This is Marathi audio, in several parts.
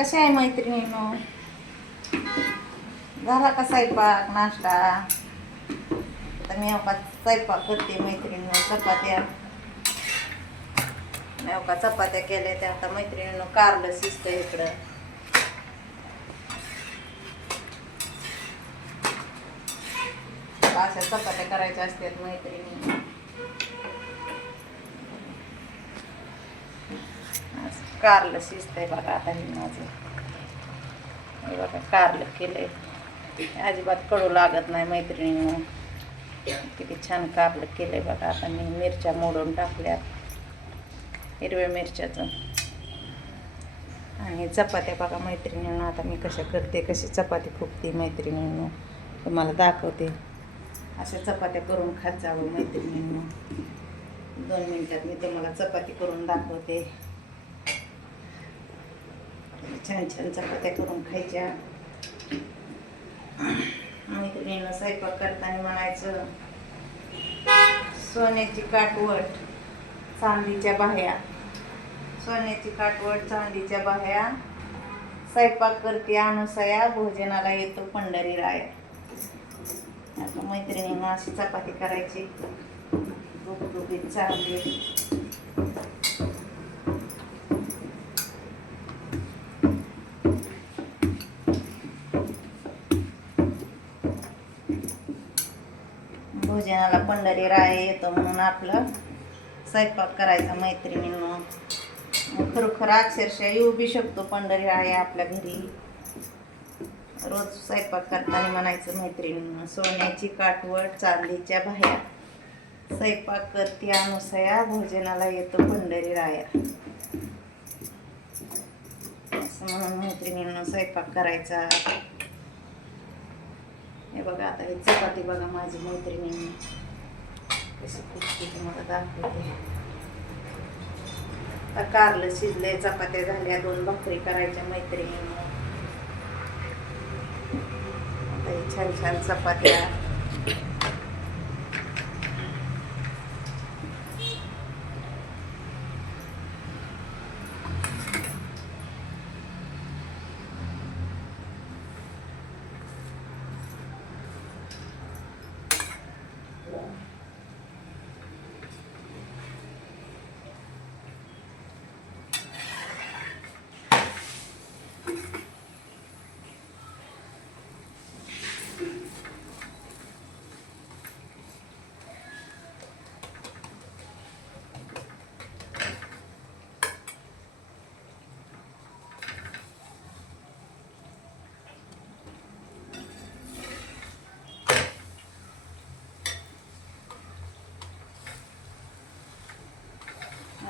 कशा आहे मैत्रिणींनो? झाला का स्वयंपाक नाश्ता? तर मी अवका स्वयंपाक करते मैत्रिणींनो. चपात्या केल्या त्या आता मैत्रिणींनो. कारलं शिजतं इकडं. अशा चपात्या करायच्या असतात मैत्रिणींनो. कारलं शिजतंय बघा आता. हे माझं हे बघा कारलं केलंय. अजिबात कडू लागत नाही मैत्रिणींनो. किती छान कारलं केलंय बघा. आता मी मिरच्या मोडून टाकल्यात, हिरव्या मिरच्याचं. आणि चपात्या बघा मैत्रिणींनो. आता मी कशा करते, कशी चपाती फुगते मैत्रिणींनो तुम्हाला दाखवते. अशा चपात्या करून खात जावं मैत्रिणींनो. 2 मिनिटात मी तुम्हाला चपाती करून दाखवते. छान छान चपात्या करून खायच्या मैत्रिणींना. स्वयंपाक करताना म्हणायचं सोन्याची काटवट चांदीच्या बाह्या, सोन्याची काटवट चांदीच्या बाह्या, स्वयंपाक करते अनुसया, भोजनाला येतो पंढरी राया. आता मैत्रिणींना अशी चपाती करायची गुपगुपीत चांगली. भोजनाला पंढरी राया येतो म्हणून आपलं स्वयंपाक करायचा मैत्रिणींनो. खरोखर अक्षरशः येऊ बी शकतो पंढरी राया आपल्या घरी. रोज स्वयंपाक करताना म्हणायचं मैत्रिणींनो सोन्याची काटवट चांदीच्या बाह्या, स्वयंपाक करते अनुसया, भोजनाला येतो पंढरी राया. असं म्हणून मैत्रिणींनो स्वयंपाक करायचा. हे बघा आता ही चपाती बघा माझी मैत्रिणींनी कशी फुगते तुम्हाला दाखवते. आता कारलं शिजलंय, चपात्या झाल्या, 2 भाकरी करायच्या मैत्रिणींनी. आता ही छान छान चपात्या.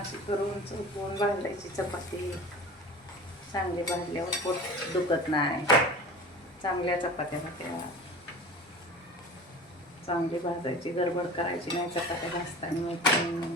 अशी करून चौकून भाजायची चपाती. चांगली भाजल्यावर पोट दुखत नाही. चांगल्या चपात्या भाकऱ्या चांगली भाजायची, गडबड करायची नाही चपात्या भाजताना मैत्रिणींनो.